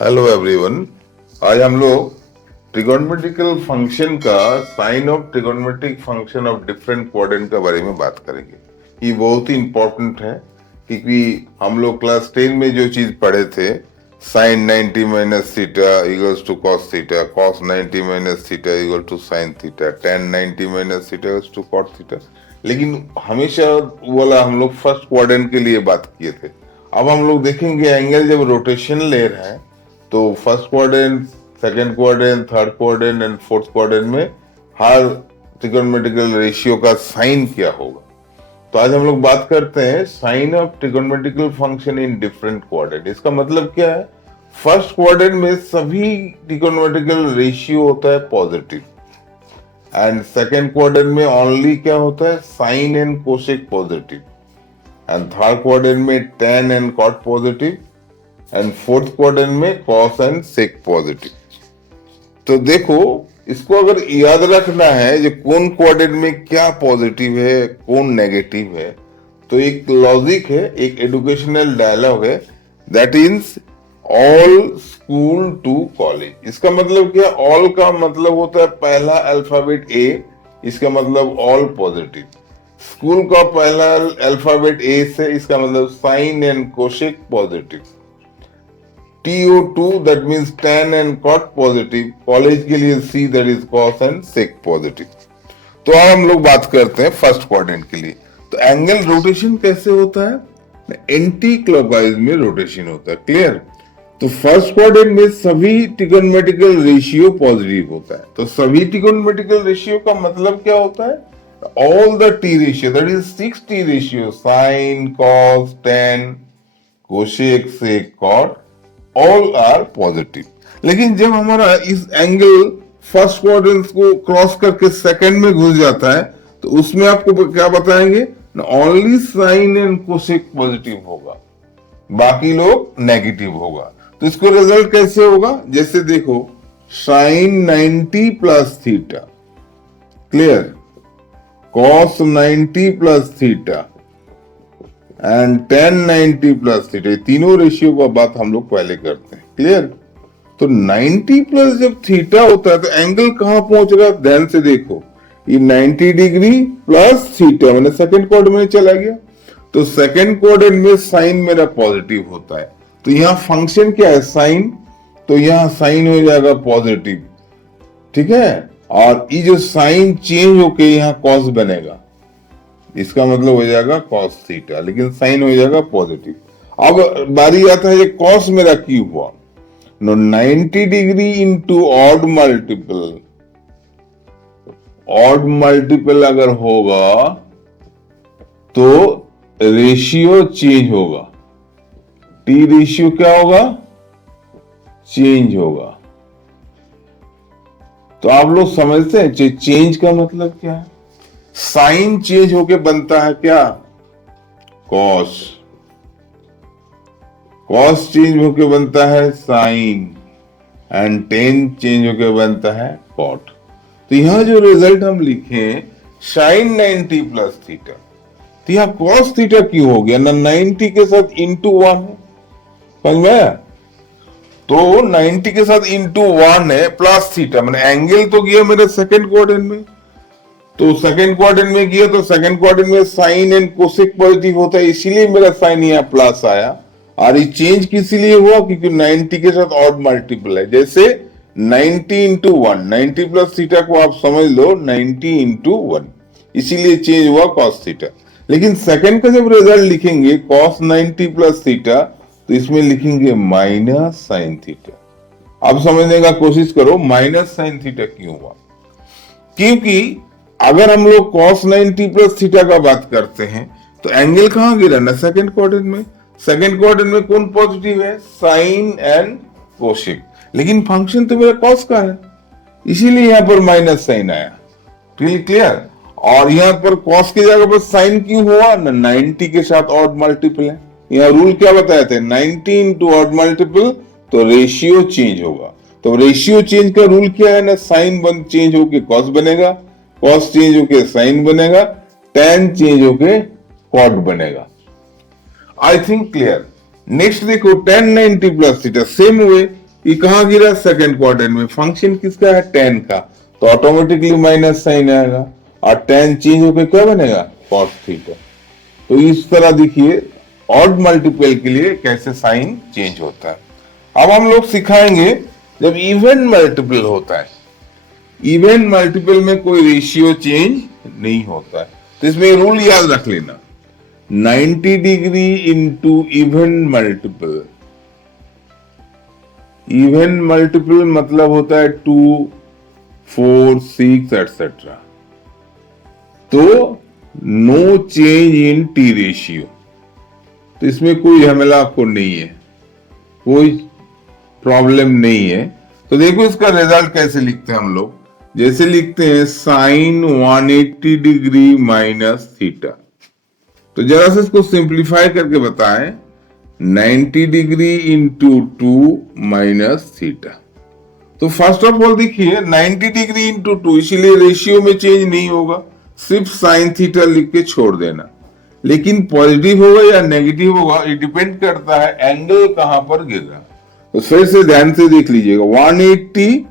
Hello everyone. आज हम लोग ट्रिगोनोमेट्रिकल फंक्शन का sign of trigonometric function of different quadrant के बारे में बात करेंगे। ये बहुत ही इंपॉर्टेंट है क्योंकि हम लोग क्लास 10 में जो चीज पढ़े थे, sine 90 minus theta equals to cos theta, cos 90 minus theta equal to sine theta, tan 90 minus theta equals to cot theta, लेकिन हमेशा वाला हम लोग फर्स्ट क्वाड्रेंट के लिए बात किए थे। अब हम लोग देखेंगे एंगल जब रोटेशन ले रहे हैं तो first quadrant, second quadrant, third quadrant and fourth quadrant में हर ट्रिगोनोमेट्रिकल रेशियो का साइन क्या होगा। तो आज हम लोग बात करते हैं sign of trigonometrical function in different quadrant. इसका मतलब क्या है? फर्स्ट क्वाड्रेंट में सभी ट्रिगोनोमेट्रिकल रेशियो होता है पॉजिटिव एंड सेकंड क्वाड्रेंट में ओनली क्या होता है? Sine and cosec positive and third quadrant में tan and cot positive and fourth quadrant में cos एंड sec पॉजिटिव। तो देखो, इसको अगर याद रखना है जो कौन क्वाड्रेंट में क्या पॉजिटिव है कौन नेगेटिव है, तो एक लॉजिक है, एक एजुकेशनल डायलॉग है, that is all school to college. इसका मतलब क्या? ऑल का मतलब होता है पहला अल्फाबेट ए, इसका मतलब ऑल पॉजिटिव। स्कूल का पहला अल्फाबेट ए से, इसका मतलब sine and cosec positive. TO2 that means tan and cot positive. College के लिए C that is cos and sec positive. तो आज हम लोग बात करते हैं फर्स्ट क्वाड्रेंट के लिए। तो एंगल रोटेशन कैसे होता है? एंटी क्लॉकवाइज में रोटेशन होता है। क्लियर? तो फर्स्ट क्वाड्रेंट में सभी ट्रिगोनोमेट्रिकल रेशियो पॉजिटिव होता है। तो सभी ट्रिगोनोमेट्रिकल रेशियो का मतलब क्या होता है? All the T ratio, that is 6 T ratio, sine, cos, tan, cosec, sec, cot, all are positive। लेकिन जब हमारा इस एंगल फर्स्ट क्वाड्रेंट को क्रॉस करके सेकंड में घुस जाता है तो उसमें आपको क्या बताएंगे? Only sine and cosec positive होगा, बाकी लोग नेगेटिव होगा। तो इसको रिजल्ट कैसे होगा? जैसे देखो, sine 90 plus theta, clear, cos 90 plus theta and tan 90 plus theta, तीनों रेशियो का बात हम लोग पहले करते हैं। क्लियर? तो 90 प्लस जब थीटा होता है तो एंगल कहां पहुंच रहा है? ध्यान से देखो, ये 90 डिग्री प्लस थीटा, मैंने सेकंड क्वाड्रेंट में चला गया। तो सेकंड क्वाड्रेंट में साइन मेरा पॉजिटिव होता है, तो यहां फंक्शन क्या है? साइन। तो यहां साइन हो जाएगा पॉजिटिव, ठीक है, और ये जो साइन चेंज होके यहाँ कॉस बनेगा, इसका मतलब हो जाएगा कॉस थीटा, लेकिन साइन हो जाएगा पॉजिटिव। अब बारी आता है ये कॉस मेरा क्यों हुआ? No, 90 degree into odd multiple, odd multiple अगर होगा तो रेशियो चेंज होगा। टी रेशियो क्या होगा? चेंज होगा। तो आप लोग समझते हैं चेंज का मतलब क्या है? साइन चेंज होके बनता है क्या? कॉस। कॉस चेंज होके बनता है साइन एंड टेन चेंज होके बनता है कॉट। तो यहां जो रिजल्ट हम लिखे साइन 90 प्लस थीटा, तो यहां कॉस थीटा क्यों हो गया ना? 90 के साथ इंटू 1 है, समझ में आया? तो 90 के साथ इंटू 1 है प्लस थीटा, मैंने एंगल तो गया मेरे सेकंड क्वाड्रेंट में, तो सेकंड क्वाड्रेंट में गया तो सेकंड क्वाड्रेंट में साइन एंड कोसेक पॉजिटिव होता है, इसीलिए मेरा साइन यहाँ प्लस आया। और ये चेंज किस लिए हुआ? क्योंकि 90 के साथ ऑड मल्टीपल है, जैसे 90 इंटू 1, 90 प्लस थीटा को आप समझ लो 90 इंटू 1, इसीलिए चेंज हुआ कॉस थीटा। लेकिन सेकंड का जब रिजल्ट लिखेंगे कॉस 90 प्लस थीटा, तो इसमें लिखेंगे माइनस साइन थीटा। अब समझने का कोशिश करो माइनस साइन थीटा क्यों हुआ? क्योंकि अगर हम लोग cos 90 प्लस थीटा का बात करते हैं तो एंगल कहां गिरा ना? सेकंड क्वाड्रेंट में। सेकंड क्वाड्रेंट में कौन पॉजिटिव है? साइन एंड कोसेक, लेकिन फंक्शन तो मेरा cos का है, इसीलिए यहां पर माइनस साइन आया। क्लियर? और यहां पर cos की जगह पर साइन क्यों हुआ ना? 90 के साथ ऑड मल्टीपल है। यहाँ रूल क्या बताए थे? 90 इंटू ऑड मल्टीपल, तो रेशियो चेंज होगा। तो रेशियो चेंज का रूल क्या है ना? साइन चेंज होके कॉस बनेगा, कॉस चेंज होके साइन बनेगा, tan चेंज होके कॉट बनेगा। I think clear. नेक्स्ट देखो tan 90 plus theta, same way ये कहाँ गिरा, सेकंड क्वाड्रेंट में। फंक्शन किसका है, tan का, तो ऑटोमेटिकली माइनस साइन आएगा और tan चेंज होकर क्या बनेगा, cos थीटा। तो इस तरह देखिए ऑड मल्टीपल के लिए कैसे साइन चेंज होता है। अब हम लोग सिखाएंगे जब इवन मल्टीपल होता है। इवन मल्टीपल में कोई रेशियो चेंज नहीं होता है, तो इसमें रूल याद रख लेना, 90 degree into even multiple. Even multiple मतलब होता है 2, 4, 6 एटसेट्रा। तो no change in T ratio, तो इसमें कोई झमेला आपको नहीं है, कोई प्रॉब्लम नहीं है। तो देखो इसका रिजल्ट कैसे लिखते हैं हम लोग, जैसे लिखते हैं साइन 180 डिग्री माइनस थीटा। तो जरा से इसको सिंप्लीफाई करके बताएं, 90 डिग्री इंटू 2 माइनस थीटा। तो फर्स्ट ऑफ ऑल देखिए 90 डिग्री इंटू 2, इसीलिए रेशियो में चेंज नहीं होगा, सिर्फ साइन थीटा लिख के छोड़ देना। लेकिन पॉजिटिव होगा या नेगेटिव होगा ये डिपेंड करता है एंगल कहां पर गिर रहा। तो फिर से ध्यान से देख लीजिएगा, 180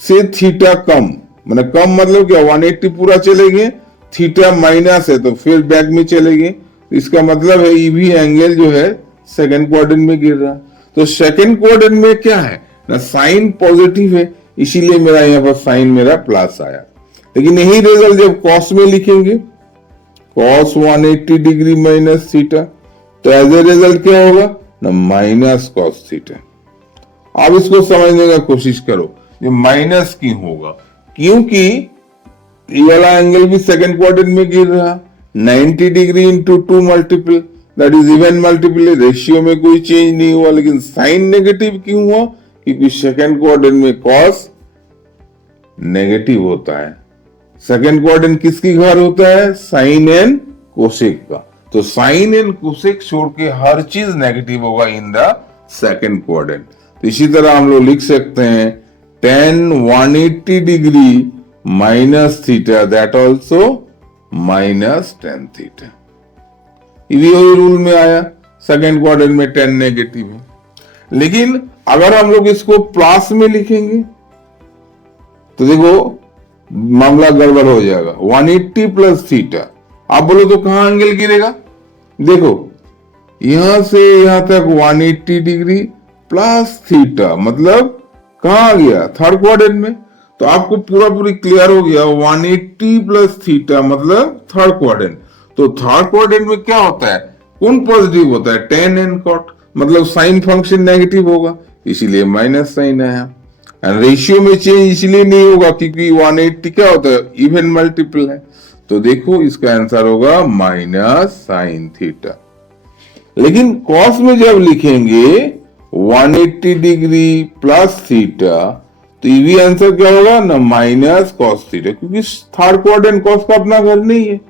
से थीटा कम, मतलब कम मतलब क्या, 180 पूरा चलेंगे, थीटा माइनस है तो फिर बैक में चलेंगे, इसका मतलब है ये भी एंगल जो है सेकंड क्वाड्रेंट में गिर रहा। तो सेकंड क्वाड्रेंट में क्या है ना, साइन पॉजिटिव है, इसीलिए मेरा यहाँ पर साइन मेरा प्लस आया। लेकिन यही रिजल्ट जब कॉस में लिखेंगे, cos 180 डिग्री माइनस थीटा, तो एज ए रिजल्ट क्या होगा ना, माइनस cos थीटा। अब इसको समझने का कोशिश करो, ये माइनस क्यों होगा, क्योंकि ये वाला एंगल भी सेकंड क्वाड्रेंट में गिर रहा। 90 degree into 2 multiple, that is even multiple, ratio में कोई चेंज नहीं हुआ। लेकिन साइन नेगेटिव क्यों हुआ, क्योंकि सेकंड क्वाड्रेंट में cos नेगेटिव होता है। सेकंड क्वाड्रेंट किसकी घर होता है, साइन एंड कोसेक का। तो साइन एंड कोसेक छोड़ के हर चीज नेगेटिव होगा इन द सेकंड क्वाड्रेंट। तो इसी तरह हम लोग लिख सकते हैं tan 180 degree minus theta, that also minus tan theta. ये भी वही रूल में आया, सेकंड क्वाड्रेंट में tan नेगेटिव है। लेकिन अगर हम लोग इसको प्लस में लिखेंगे तो देखो मामला गड़बड़ हो जाएगा। 180 प्लस थीटा, आप बोलो तो कहां एंगल गिरेगा, देखो यहां से यहां तक 180 डिग्री प्लस थीटा, मतलब कहां आ गया, थर्ड क्वाड्रेंट में। तो आपको पूरी क्लियर हो गया, 180 प्लस थीटा मतलब थर्ड क्वाड्रेंट। तो थर्ड क्वाड्रेंट में क्या होता है, कौन पॉजिटिव होता है, tan एंड cot, मतलब साइन फंक्शन नेगेटिव होगा, इसीलिए माइनस साइन आया। रेशियो में चेंज इसलिए नहीं होगा क्योंकि 180 क्या होता है, इवन मल्टीपल है। तो देखो इसका आंसर होगा माइनस साइन थीटा। लेकिन कॉस में जब लिखेंगे 180 डिग्री प्लस थीटा, तो ये भी आंसर क्या होगा ना, माइनस कॉस थीटा, क्योंकि थर्ड क्वाड्रेंट कॉस का अपना घर नहीं है।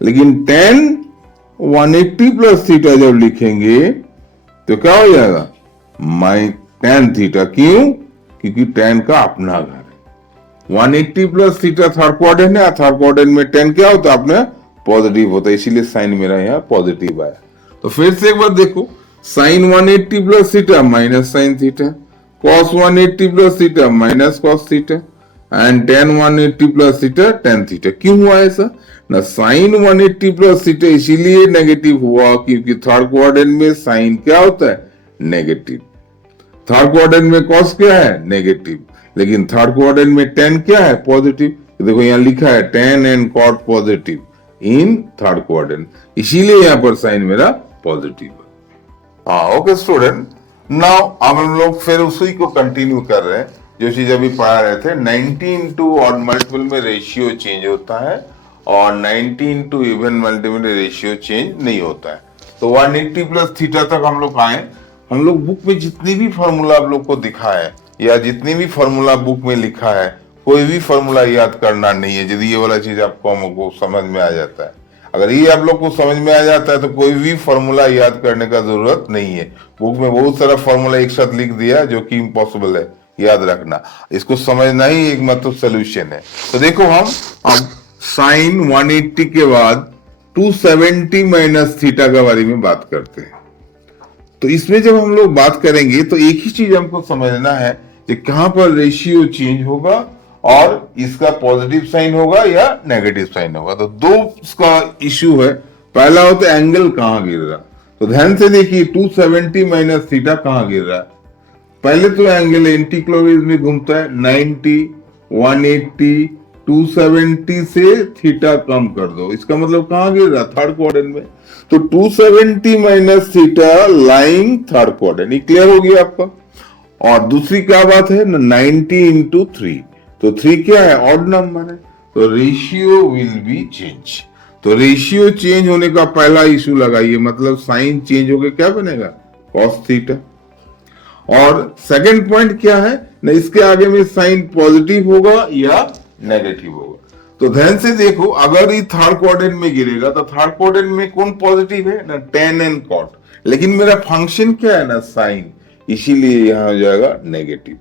लेकिन tan 180 प्लस थीटा जब लिखेंगे तो क्या हो जाएगा, tan थीटा। क्यों, क्योंकि tan का अपना घर है। 180 प्लस थीटा थर्ड क्वाड्रेंट है, थर्ड क्वाड्रेंट में tan क्या होता है, अपना पॉजिटिव होता है, इसीलिए साइन मेरा यहाँ पॉजिटिव आया। तो फिर से एक बार देखो, sine 180 plus theta minus sine theta, cos 180 plus theta minus cos theta, and tan 180 plus theta tan theta. क्यों हुआ ऐसा ना, साइन 180 प्लस थीटा इसीलिए नेगेटिव हुआ क्योंकि थर्ड क्वाड्रेंट में साइन क्या होता है, नेगेटिव। थर्ड क्वाड्रेंट में cos क्या है, नेगेटिव, लेकिन थर्ड क्वाड्रेंट में tan क्या है, पॉजिटिव। देखो यहाँ लिखा है tan and cot positive in third quadrant, इसीलिए यहाँ पर साइन मेरा पॉजिटिव है। हाँ ओके स्टूडेंट, नाउ अब हम लोग फिर उसी को कंटिन्यू कर रहे हैं जो चीज अभी पढ़ा रहे थे। 90 इंटू ऑड मल्टीपल में रेशियो चेंज होता है और 90 इंटू इवन मल्टीपल में रेशियो चेंज नहीं होता है। तो 180 प्लस थीटा तक हम लोग आए। हम लोग बुक में जितनी भी फॉर्मूला आप लोग को दिखा है या जितनी भी फॉर्मूला बुक में लिखा है, कोई भी फॉर्मूला याद करना नहीं है। यदि ये वाला चीज आपको हमको समझ में आ जाता है, अगर ये आप लोग को समझ में आ जाता है तो कोई भी फॉर्मूला याद करने का जरूरत नहीं है। बुक में बहुत सारा फॉर्मूला एक साथ लिख दिया जो कि इम्पॉसिबल है याद रखना, इसको समझना ही एक मतलब सोल्यूशन है। तो देखो हम अब साइन 180 के बाद 270 माइनस थीटा के बारे में बात करते हैं। तो इसमें जब हम लोग बात करेंगे तो एक ही चीज हमको समझना है कि कहां पर रेशियो चेंज होगा और इसका पॉजिटिव साइन होगा या नेगेटिव साइन होगा। तो दो इसका इश्यू है। पहला होता है एंगल कहां गिर रहा। तो ध्यान से देखिए 270 माइनस थीटा कहां गिर रहा है। पहले तो एंगल एंटी क्लॉकवाइज में घूमता है 90, 180, 270 से थीटा कम कर दो, इसका मतलब कहां गिर रहा, थर्ड क्वाड्रेंट में। तो 270 minus theta lying third quadrant, ये क्लियर हो गया आपका। और दूसरी क्या बात है, 90 इंटू 3, तो 3 क्या है, ऑड नंबर है, तो रेशियो विल बी चेंज। तो रेशियो चेंज होने का पहला इशू लगाइए, मतलब साइन चेंज होकर क्या बनेगा, कॉस थीटा। और सेकंड पॉइंट क्या है ना, इसके आगे में साइन पॉजिटिव होगा या नेगेटिव होगा। तो ध्यान से देखो, अगर ये थर्ड क्वाड्रेंट में गिरेगा तो थर्ड क्वाड्रेंट में कौन पॉजिटिव है ना, tan एंड cot, लेकिन मेरा फंक्शन क्या है ना, साइन, इसीलिए यहां हो जाएगा नेगेटिव।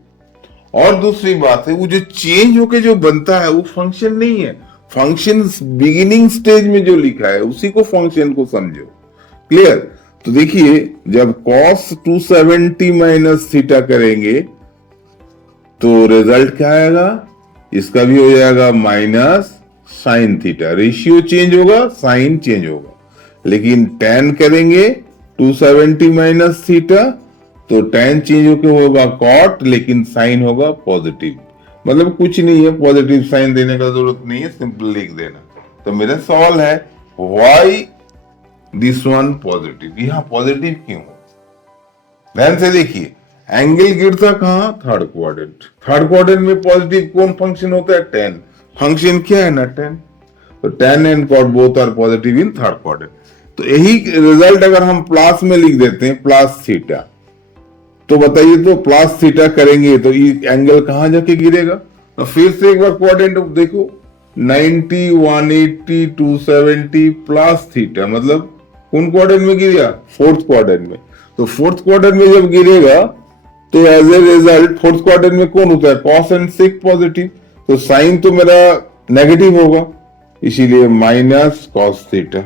और दूसरी बात है, वो जो चेंज होके जो बनता है वो फंक्शन नहीं है, फंक्शन बिगिनिंग स्टेज में जो लिखा है उसी को फंक्शन को समझो। क्लियर। तो देखिए जब cos 270 माइनस थीटा करेंगे तो रिजल्ट क्या आएगा, इसका भी हो जाएगा minus sine theta, ratio change होगा, साइन चेंज होगा। लेकिन tan करेंगे 270 माइनस थीटा तो tan चेंज होकर होगा cot, लेकिन साइन होगा पॉजिटिव। मतलब कुछ नहीं है, पॉजिटिव साइन देने का जरूरत नहीं है, सिंपल लिख देना। तो मेरा सवाल है why दिस वन पॉजिटिव, यहां पॉजिटिव क्यों। ध्यान से देखिए, एंगल गिरता कहां, थर्ड क्वाड्रेंट। थर्ड क्वाड्रेंट में पॉजिटिव कौन फंक्शन होता है, tan, फंक्शन क्या है ना, tan। तो tan and cot both are positive in third quadrant. तो यही रिजल्ट अगर हम प्लस में लिख देते हैं, प्लस थीटा, तो बताइए, तो प्लस थीटा करेंगे तो ये एंगल कहां जाके गिरेगा। तो फिर से एक बार क्वाड्रेंट देखो, 90, 180, 270 प्लस थीटा, मतलब कौन क्वाड्रेंट में गिरेगा, फोर्थ क्वाड्रेंट में। तो फोर्थ क्वाड्रेंट में जब गिरेगा तो as a result fourth quadrant में कौन होता है, कॉस एंड सेक पॉजिटिव, तो साइन तो मेरा नेगेटिव होगा, इसीलिए माइनस कॉस थीटा।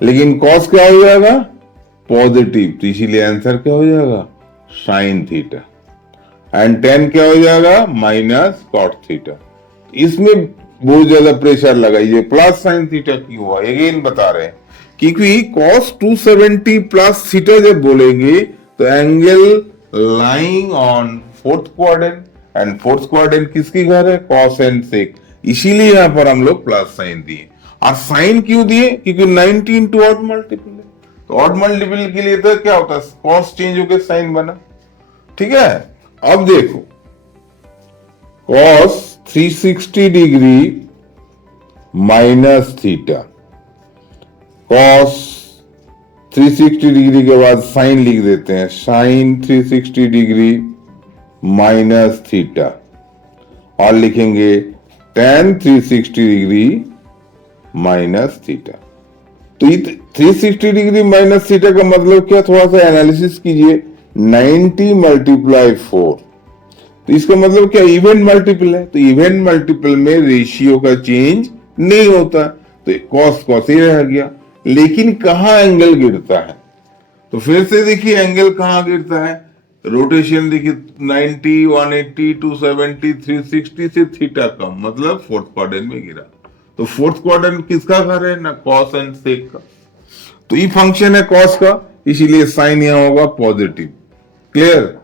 लेकिन कॉस क्या हो जाएगा, पॉजिटिव, तो इसीलिए आंसर क्या हो जाएगा, साइन थीटा। एंड tan क्या हो जाएगा, माइनस कॉट थीटा। इसमें बहुत ज्यादा प्रेशर लगाइए, प्लस साइन थीटा क्यों हुआ, अगेन बता रहे हैं, क्योंकि cos 270 प्लस थीटा जब बोलेंगे तो angle lying on fourth quadrant, and fourth quadrant किसकी घर है, कॉस एंड सेक, इसीलिए यहां पर हम लोग प्लस साइन दिए। और साइन क्यों दिए, क्योंकि 90 इंटू ऑड मल्टीपल है, तो ऑड मल्टीपल के लिए तो क्या होता है, कॉस चेंज होकर साइन बना। ठीक है, अब देखो cos 360 degree minus theta, cos 360 degree के बाद साइन लिख देते हैं, साइन 360 डिग्री माइनस थीटा, और लिखेंगे tan 360 डिग्री माइनस थीटा। तो ये 360 डिग्री माइनस थीटा का मतलब क्या, थोड़ा सा एनालिसिस कीजिए, 90 मल्टीप्लाई 4, तो इसका मतलब क्या, इवेंट मल्टीपल है, तो इवेंट मल्टीपल में रेशियो का चेंज नहीं होता, तो कॉस कॉस ही रह गया। लेकिन कहां एंगल गिरता है, तो फिर से देखिए एंगल कहां गिरता है, रोटेशन देखिए 90, 180, 270, 360 से थीटा कम, मतलब फोर्थ क्वाड्रेंट में गिरा। तो फोर्थ क्वाड्रेंट किसका घर है ना, कॉस एंड सेक का, तो ये फंक्शन है कॉस का, इसीलिए साइन यहां होगा पॉजिटिव। क्लियर।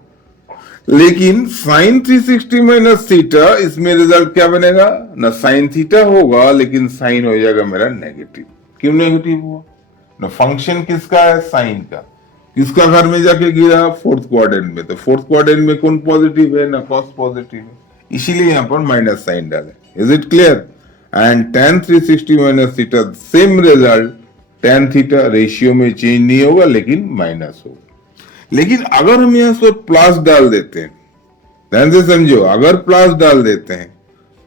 लेकिन साइन 360 माइनस थीटा, इसमें रिजल्ट क्या बनेगा ना, साइन थीटा होगा, लेकिन साइन हो जाएगा मेरा नेगेटिव। क्यों नेगेटिव हुआ ना, फंक्शन किसका है, साइन का, किसका घर में जाके गिरा, फोर्थ क्वाड्रेंट में, तो फोर्थ क्वाड्रेंट में कौन पॉजिटिव है ना, कॉस पॉजिटिव है, इसीलिए यहां पर माइनस साइन डाले। Is it clear. And tan 360 minus theta, same result, tan theta ratio में चेंज नहीं होगा, लेकिन माइनस होगा। लेकिन अगर हम यहां पर प्लस डाल देते हैं, ध्यान से समझो, अगर प्लस डाल देते हैं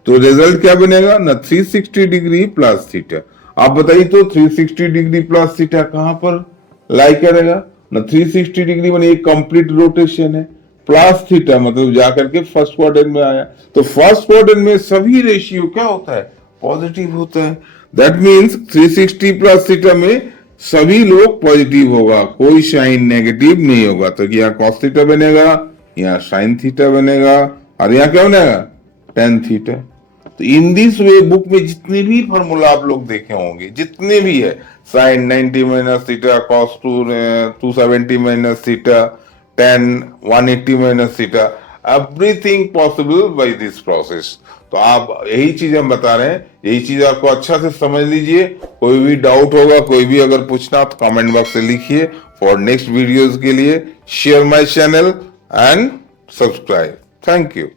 तो रिजल्ट क्या बनेगा ना, 360 डिग्री प्लस थीटा। आप बताइए तो 360 डिग्री प्लस थीटा कहां पर लाई करेगा ना, 360 डिग्री माने एक कंप्लीट रोटेशन है, प्लस थीटा मतलब जाकर के फर्स्ट क्वाड्रेंट में आया, तो फर्स्ट क्वाड्रेंट में सभी रेशियो क्या होता है, पॉजिटिव होता है। दैट मींस 360 प्लस थीटा में सभी लोग पॉजिटिव होगा, कोई साइन नेगेटिव नहीं होगा। तो यहाँ कॉस थीटा बनेगा, यहाँ साइन थीटा बनेगा, और यहाँ क्या बनेगा, टेन थीटा। तो इन दिस वे बुक में जितने भी फॉर्मूला आप लोग देखे होंगे, जितने भी है, sine 90 minus theta, cos 270 minus theta, tan 180 minus theta, everything possible by this process. तो आप यही चीज हम बता रहे हैं, यही चीज आपको अच्छा से समझ लीजिए। कोई भी डाउट होगा, कोई भी अगर पूछना, तो कमेंट बॉक्स से लिखिए। फॉर नेक्स्ट वीडियोस के लिए share my channel and subscribe. Thank you.